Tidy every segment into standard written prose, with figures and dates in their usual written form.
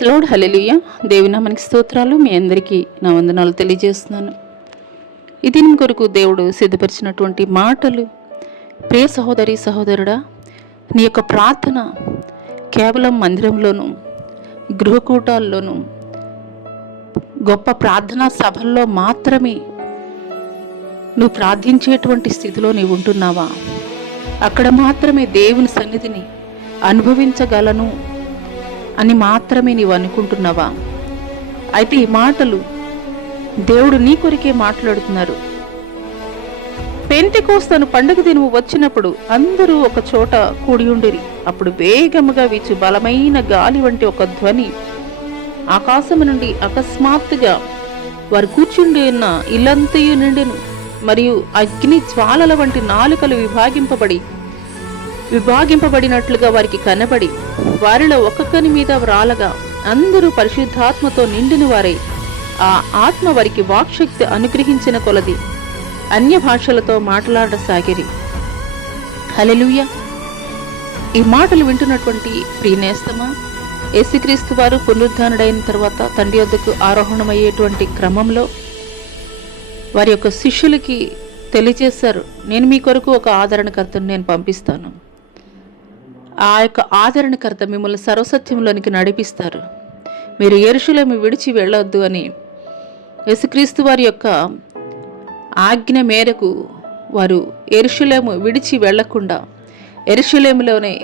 Praise హల్లెలూయా. దేవుని నామానికి స్తోత్రాలు. మీ అందరికీ నా వందనాలు తెలియజేస్తున్నాను. ఈ దినం కొరకు దేవుడు సిద్ధపరిచినటువంటి మాటలు. ప్రియ సహోదరి సహోదరుడా, నీ యొక్క ప్రార్థన కేవలం మందిరంలోనూ, గృహకూటాల్లోనూ, గొప్ప ప్రార్థనా సభల్లో మాత్రమే నువ్వు ప్రార్థించేటువంటి స్థితిలో నీవు ఉంటున్నావా? అక్కడ మాత్రమే దేవుని సన్నిధిని అనుభవించగలను అని మాత్రమే నీవు అనుకుంటున్నావా? అయితే ఈ మాటలు దేవుడు నీ కొరికే మాట్లాడుతున్నారు. పెంతెకోస్తు పండుగ దినము వచ్చినప్పుడు అందరూ ఒక చోట కూడి ఉండిరి. అప్పుడు వేగముగా వీచు బలమైన గాలి వంటి ఒక ధ్వని ఆకాశము నుండి అకస్మాత్తుగా వారు కూర్చుండి ఉన్న ఇల్లంతయు నిండెను. మరియు అగ్ని జ్వాలల వంటి నాలుకలు విభాగింపబడినట్లుగా వారికి కనబడి, వారిలో ఒక్కొక్కని మీద వ్రాలగా అందరూ పరిశుద్ధాత్మతో నిండిన వారై ఆ ఆత్మ వారికి వాక్శక్తి అనుగ్రహించిన కొలది అన్య భాషలతో మాట్లాడసాగిరి. హల్లెలూయా. ఈ మాటలు వింటున్నటువంటి ప్రియనేస్తమా, యేసుక్రీస్తు వారు పునరుద్ధానుడైన తర్వాత తండ్రి వద్దకు ఆరోహణమయ్యేటువంటి క్రమంలో వారి యొక్క శిష్యులకి తెలియజేశారు, నేను మీ కొరకు ఒక ఆదరణకర్తను నేను పంపిస్తాను. ఆ యొక్క ఆదరణకర్త మిమ్మల్ని సర్వసత్యంలోనికి నడిపిస్తారు. మీరు యెరూషలేము విడిచి వెళ్ళొద్దు అని యేసుక్రీస్తు వారి యొక్క ఆజ్ఞ మేరకు వారు యెరూషలేము విడిచి వెళ్లకుండా యెరూషలేములోనే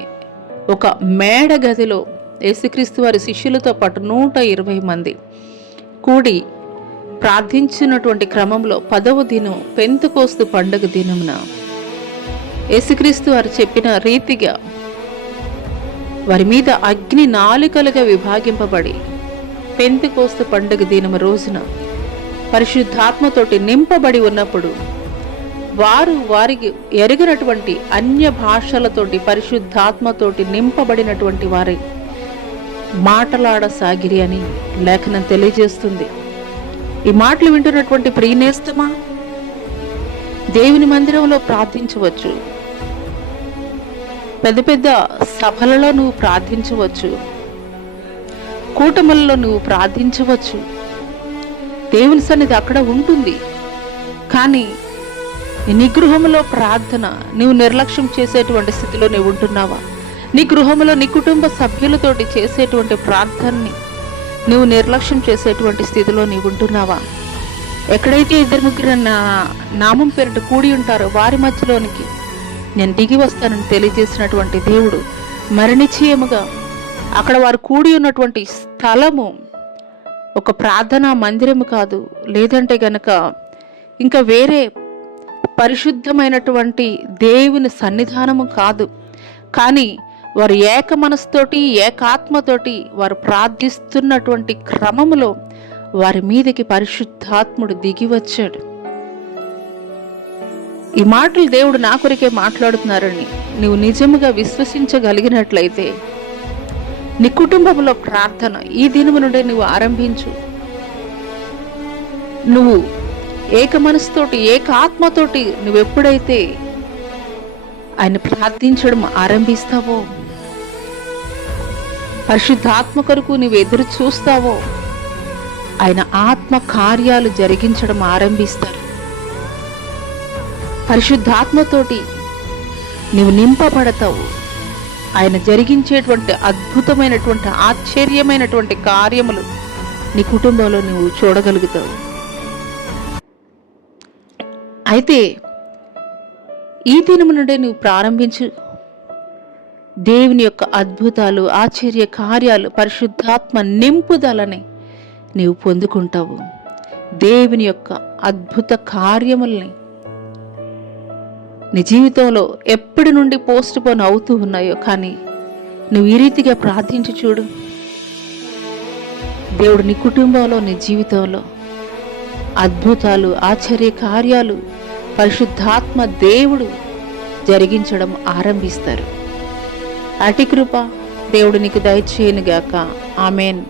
ఒక మేడ గదిలో యేసుక్రీస్తు వారి శిష్యులతో పాటు 120 మంది కూడి ప్రార్థించినటువంటి క్రమంలో 10వ దినం పెంతెకోస్తు పండుగ దినమున యేసుక్రీస్తు వారు చెప్పిన రీతిగా వారి మీద అగ్ని నాలుకలుగా విభాగింపబడి పెంతెకోస్తు పండుగ దినము రోజున పరిశుద్ధాత్మతోటి నింపబడి ఉన్నప్పుడు వారికి ఎరగనటువంటి అన్య భాషలతోటి పరిశుద్ధాత్మతోటి నింపబడినటువంటి వారి మాటలాడసాగిరి అని లేఖనం తెలియజేస్తుంది. ఈ మాటలు వింటున్నటువంటి ప్రియనేస్తమా, దేవుని మందిరంలో ప్రార్థించవచ్చు, పెద్ద పెద్ద సభలలో నువ్వు ప్రార్థించవచ్చు, కూటములలో నువ్వు ప్రార్థించవచ్చు, దేవుని సన్నిధి అక్కడ ఉంటుంది. కానీ నీ గృహంలో ప్రార్థన నువ్వు నిర్లక్ష్యం చేసేటువంటి స్థితిలో నువ్వు ఉంటున్నావా? నీ గృహంలో నీ కుటుంబ సభ్యులతోటి చేసేటువంటి ప్రార్థనని నువ్వు నిర్లక్ష్యం చేసేటువంటి స్థితిలో నీవు ఉంటున్నావా? ఎక్కడైతే 2-3 నామం పేరిట కూడి ఉంటారో వారి మధ్యలోనికి నేను దిగి వస్తానని తెలియజేసినటువంటి దేవుడు మరి నిశ్చయముగా అక్కడ వారు కూడి ఉన్నటువంటి స్థలము ఒక ప్రార్థనా మందిరము కాదు, లేదంటే గనక ఇంకా వేరే పరిశుద్ధమైనటువంటి దేవుని సన్నిధానము కాదు. కానీ వారు ఏక మనసుతోటి ఏకాత్మతోటి వారు ప్రార్థిస్తున్నటువంటి క్రమములో వారి మీదకి పరిశుద్ధాత్ముడు దిగి వచ్చాడు. ఈ మాటలు దేవుడు నా కొరికే మాట్లాడుతున్నారని నువ్వు నిజముగా విశ్వసించగలిగినట్లయితే నీ కుటుంబంలో ప్రార్థన ఈ దినము నుండే నువ్వు ఆరంభించు. నువ్వు ఏక మనసుతోటి ఏకాత్మతోటి నువ్వెప్పుడైతే ఆయన ప్రార్థించడం ఆరంభిస్తావో, పరిశుద్ధాత్మ కొరకు నువ్వు ఎదురు చూస్తావో, ఆయన ఆత్మ కార్యాలు జరిగించడం ఆరంభిస్తారు. పరిశుద్ధాత్మతోటి నువ్వు నింపబడతావు. ఆయన జరిగించేటువంటి అద్భుతమైనటువంటి ఆశ్చర్యమైనటువంటి కార్యములు నీ కుటుంబంలో నువ్వు చూడగలుగుతావు. అయితే ఈ దినము నుండే నువ్వు ప్రారంభించు. దేవుని యొక్క అద్భుతాలు, ఆశ్చర్య కార్యాలు, పరిశుద్ధాత్మ నింపుదలని నీవు పొందుకుంటావు. దేవుని యొక్క అద్భుత కార్యముల్ని నీ జీవితంలో ఎప్పటి నుండి పోస్ట్ పోన్ అవుతూ ఉన్నాయో, కానీ నువ్వు ఈ రీతిగా ప్రార్థించి చూడు. దేవుడు నీ కుటుంబంలో, నీ జీవితంలో అద్భుతాలు, ఆశ్చర్య కార్యాలు, పరిశుద్ధాత్మ దేవుడు జరిగించడం ఆరంభిస్తారు. అటి కృప దేవుడు నీకు దయచేయనుగాక. ఆమేన్.